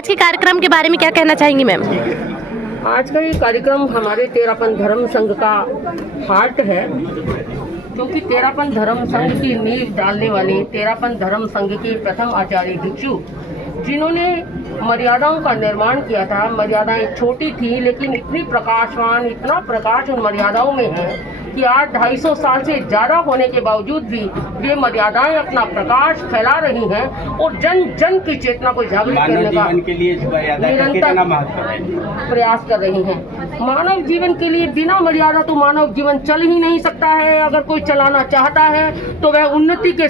आज के कार्यक्रम के बारे में क्या कहना चाहेंगी मैम? आज का ये कार्यक्रम हमारे तेरापन धर्म संघ का हार्ट है, क्योंकि तेरापन धर्म संघ की नींव डालने वाले तेरापन धर्म संघ के प्रथम आचार्य भिक्षु जिन्होंने मर्यादाओं का निर्माण किया था। मर्यादाएं छोटी थी लेकिन इतनी प्रकाशवान, इतना प्रकाश उन मर्यादाओं में है कि आज 250 साल से ज़्यादा होने के बावजूद भी ये मर्यादाएं अपना प्रकाश फैला रही हैं और जन जन की चेतना को जागृत करने का निरंतर प्रयास कर रही हैं। मानव जीवन के लिए बिना मर्यादा तो मानव जीवन चल ही नहीं सकता है। अगर कोई चलाना चाहता है तो वह उन्नति के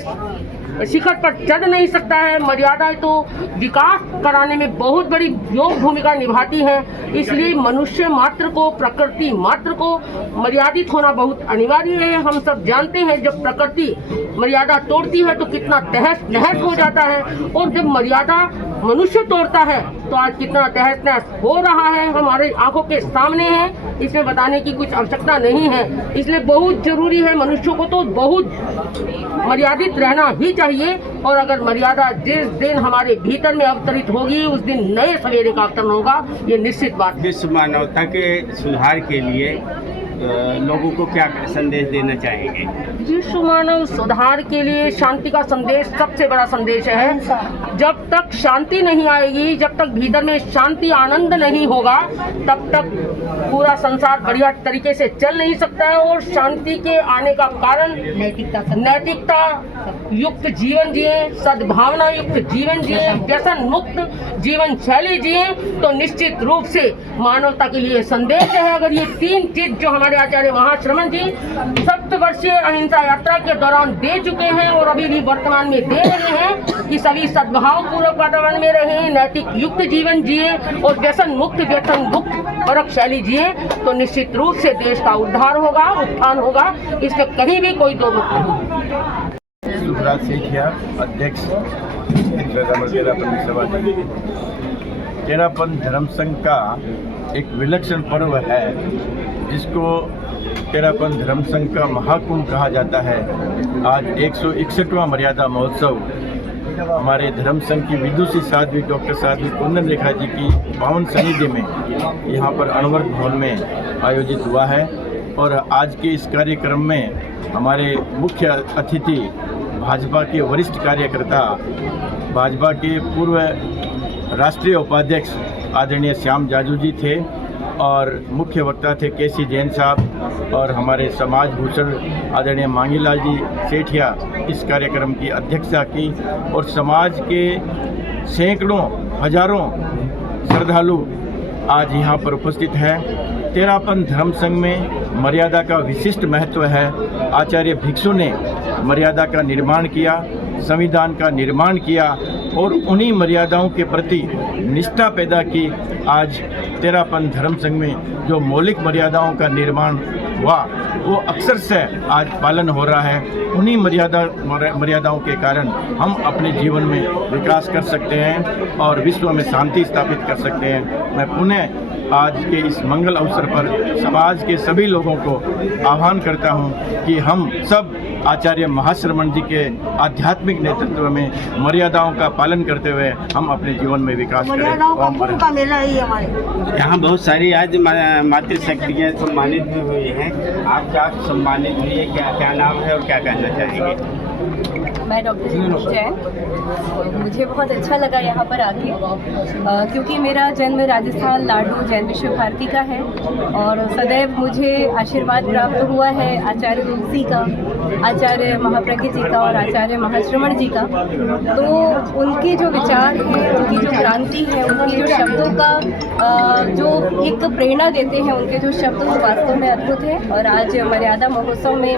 शिखर पर चढ़ नहीं सकता है। मर्यादाएं तो विकास कराने में बहुत बड़ी योग भूमिका निभाती हैं। इसलिए मनुष्य मात्र को, प्रकृति मात्र को मर्यादित होना बहुत अनिवार्य है। हम सब जानते हैं जब प्रकृति मर्यादा तोड़ती है तो कितना तहस नहस हो जाता है, और जब मर्यादा मनुष्य तोड़ता है तो आज कितना तहस नहस हो रहा है हमारे आंखों के सामने है। इसमें बताने की कुछ आवश्यकता नहीं है। इसलिए बहुत जरूरी है, मनुष्यों को तो बहुत मर्यादित रहना ही चाहिए। और अगर मर्यादा जिस दिन हमारे भीतर में अवतरित होगी उस दिन नए सवेरे का अवतरण होगा, ये निश्चित बात। विश्व मानवता के सुधार के लिए लोगों को क्या संदेश देना चाहेंगे? विश्व मानव सुधार के लिए शांति का संदेश सबसे बड़ा संदेश है। जब तक शांति नहीं आएगी, जब तक भीतर में शांति आनंद नहीं होगा, तब तक पूरा संसार बढ़िया तरीके से चल नहीं सकता है। और शांति के आने का कारण नैतिकता युक्त जीवन जिए, सद्भावना युक्त जीवन जिए, व्यसन मुक्त जीवन शैली जिए, तो निश्चित रूप से मानवता के लिए संदेश है। अगर ये तीन चीज जो हमारे आचार्य महाश्रमण जी 7 वर्षीय अहिंसा यात्रा के दौरान दे चुके हैं और अभी भी वर्तमान में दे रहे हैं कि सभी सद्भाव पूर्वक वातावरण में रहें, नैतिक युक्त जीवन जिए और व्यसन मुक्त परक शैली जिए, तो निश्चित रूप से देश का उद्धार होगा, उत्थान होगा। इसमें कहीं भी कोई दो मत नहीं। सुखराज सेठिया, अध्यक्ष तेरापन धर्म संघ का एक विलक्षण पर्व है जिसको तेरापन धर्म संघ का महाकुंभ कहा जाता है। आज 161वां मर्यादा महोत्सव हमारे धर्म संघ की विदुषी साध्वी डॉक्टर साध्वी कुंदन रेखा जी की पावन सानिध्य में यहाँ पर अनवर भवन में आयोजित हुआ है। और आज के इस कार्यक्रम में हमारे मुख्य अतिथि भाजपा के वरिष्ठ कार्यकर्ता, भाजपा के पूर्व राष्ट्रीय उपाध्यक्ष आदरणीय श्याम जाजू जी थे, और मुख्य वक्ता थे केसी जैन साहब, और हमारे समाज भूषण आदरणीय मांगीलाल जी सेठिया इस कार्यक्रम की अध्यक्षता की। और समाज के सैकड़ों हजारों श्रद्धालु आज यहाँ पर उपस्थित हैं। तेरापन धर्म संघ में मर्यादा का विशिष्ट महत्व है। आचार्य भिक्षु ने मर्यादा का निर्माण किया, संविधान का निर्माण किया और उन्हीं मर्यादाओं के प्रति निष्ठा पैदा की। आज तेरापन धर्म संघ में जो मौलिक मर्यादाओं का निर्माण हुआ वो अक्सर से आज पालन हो रहा है। उन्हीं मर्यादाओं के कारण हम अपने जीवन में विकास कर सकते हैं और विश्व में शांति स्थापित कर सकते हैं। मैं पुनः आज के इस मंगल अवसर पर समाज के सभी लोगों को आह्वान करता हूं कि हम सब आचार्य महाश्रमण जी के आध्यात्मिक नेतृत्व में मर्यादाओं का पालन करते हुए हम अपने जीवन में विकास करें। यहाँ बहुत सारी आज मातृशक्तियाँ सम्मानित भी हुई हैं। आप क्या सम्मानित हुई है, क्या नाम है और क्या कहना चाहेंगे? मैं डॉक्टर जैन, मुझे बहुत अच्छा लगा यहाँ पर आके, क्योंकि मेरा जन्म राजस्थान लाडू जैन विश्व भारती का है और सदैव मुझे आशीर्वाद प्राप्त हुआ है आचार्य तुलसी का, आचार्य महाप्रज्ञ जी का और आचार्य महाश्रमण जी का। तो उनके जो विचार हैं, उनकी जो क्रांति है, उनकी जो शब्दों का जो एक प्रेरणा देते हैं, उनके जो शब्द वो वास्तव में अद्भुत है। और आज मर्यादा महोत्सव में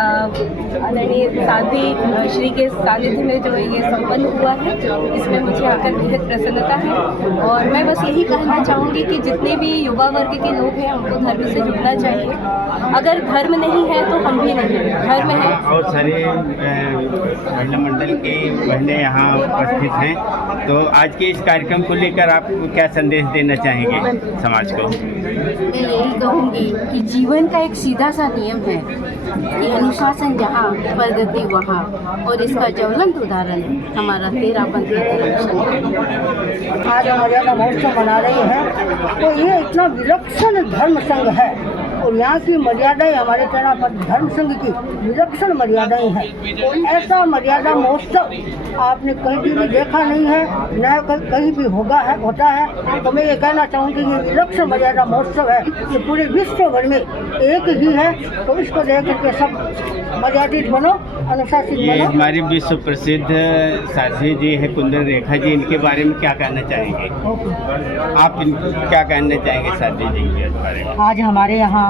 आदरणीय साध्वी श्री के सानिध्य में जो ये संपन्न हुआ है, इसमें मुझे आकर बेहद प्रसन्नता है। और मैं बस यही कहना चाहूँगी कि जितने भी युवा वर्ग के लोग हैं उनको धर्म से जुड़ना चाहिए। अगर धर्म नहीं है तो हम भी नहीं, धर्म है। बहुत सारे महिला मंडल की बहनें यहाँ उपस्थित हैं, तो आज के इस कार्यक्रम को लेकर आप क्या संदेश देना चाहेंगे समाज को? मैं यही कहूँगी कि जीवन का एक सीधा सा नियम है कि अनुशासन जहाँ प्रगति वहाँ। महान और इसका ज्वलंत उदाहरण हमारा तेरापंथी धर्म संघ। आज मर्यादा महोत्सव मना रहे हैं तो ये इतना विलक्षण धर्म संघ है और यहाँ की मर्यादाएं हमारे तेरापंथ धर्म संघ की विलक्षण मर्यादाएं हैं। ऐसा मर्यादा महोत्सव आपने कहीं भी देखा नहीं है, न कहीं भी होता है। तो मैं ये कहना चाहूँगी ये विलक्षण मर्यादा महोत्सव है, ये पूरे विश्व भर में एक ही है। तो इसको देख करके सब मर्यादित बनो, अनुशासित ये बनो। हमारे विश्व प्रसिद्ध साथी जी है कुंदन रेखा जी, इनके बारे में क्या कहना चाहेंगे आप? क्या कहना चाहेंगे साथी जी के बारे में? आज हमारे यहाँ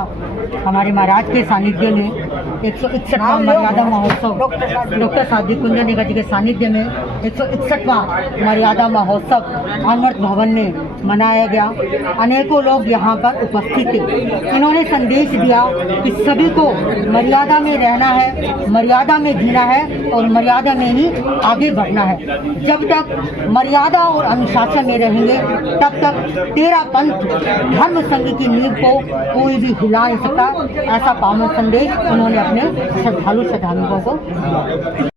हमारे महाराज के सानिध्य में 161वां मर्यादा महोत्सव डॉक्टर साध्वी कुंदन रेखा जी के सानिध्य में 161वां मर्यादा महोत्सव अमृत भवन में मनाया गया। अनेकों लोग यहाँ पर उपस्थित थे। इन्होंने संदेश दिया कि सभी को मर्यादा में रहना है, मर्यादा में जीना है और मर्यादा में ही आगे बढ़ना है। जब तक मर्यादा और अनुशासन में रहेंगे तब तक तेरापंथ धर्म संघ की नींव को कोई भी हिला नहीं सकता। ऐसा पावन संदेश उन्होंने अपने श्रद्धालुओं को